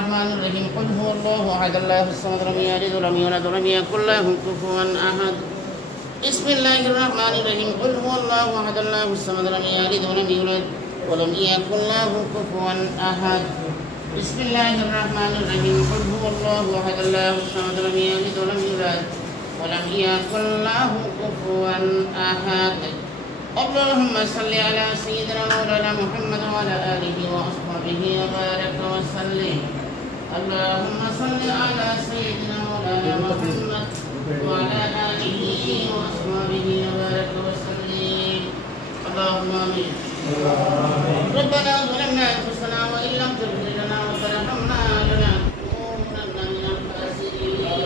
الرحمن الرحيم قل هو الله أحد الله الصمد لم يلد ولم يولد ولم يكن له كفوا أحد. بسم الله الرحمن الرحيم قل هو الله أحد الله الصمد لم يلد ولم يولد ولم يكن له كفوا أحد. بسم الله الرحمن الرحيم قل هو الله أحد الله الصمد لم يلد ولم يولد ولم يكن له كفوا أحد. اللهم صل على سيدنا مولانا محمد وعلى آله وأصحابه وبارك وسلم. اللهم صل على سيدنا مولانا محمد وعلى آله وأصحابه وبارك وسلم. اللهم آمين. ربنا ظلمنا أنفسنا وإن لم تغفر لنا وترحمنا لنكونن من الخاسرين.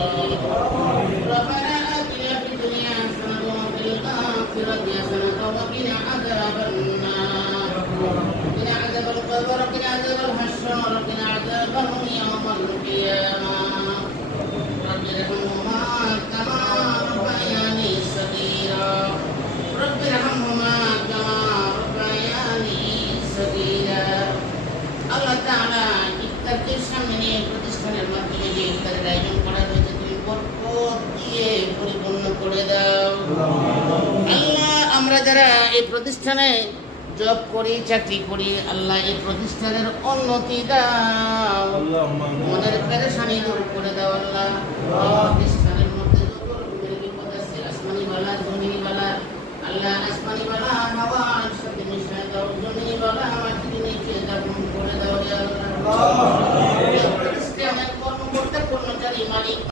ربنا آتنا في الدنيا حسنة وفي الآخرة حسنة وقنا عذاب النار. قنا عذاب القبر قنا عذاب الحشر قنا عذابهم يوم القيامة. رب ارحمهما كما ربياني صغيرا. رب ارحمهما كما ربياني صغيرا. আল্লাহ তাআলা ইফতারকে সামনে নিয়ে প্রতিষ্ঠানের মাধ্যমে যে ইফতারের আয়োজন করা হয়েছে তুমি বরকত দিয়ে পরিপূর্ণ করে দাও। আল্লাহ আমরা যারা এই প্রতিষ্ঠানে জব করি চাকরি করি আল্লাহ এই প্রতিষ্ঠানের উন্নতি দাও। আমাদের পেরেশানি দূর করে দাও আল্লাহ।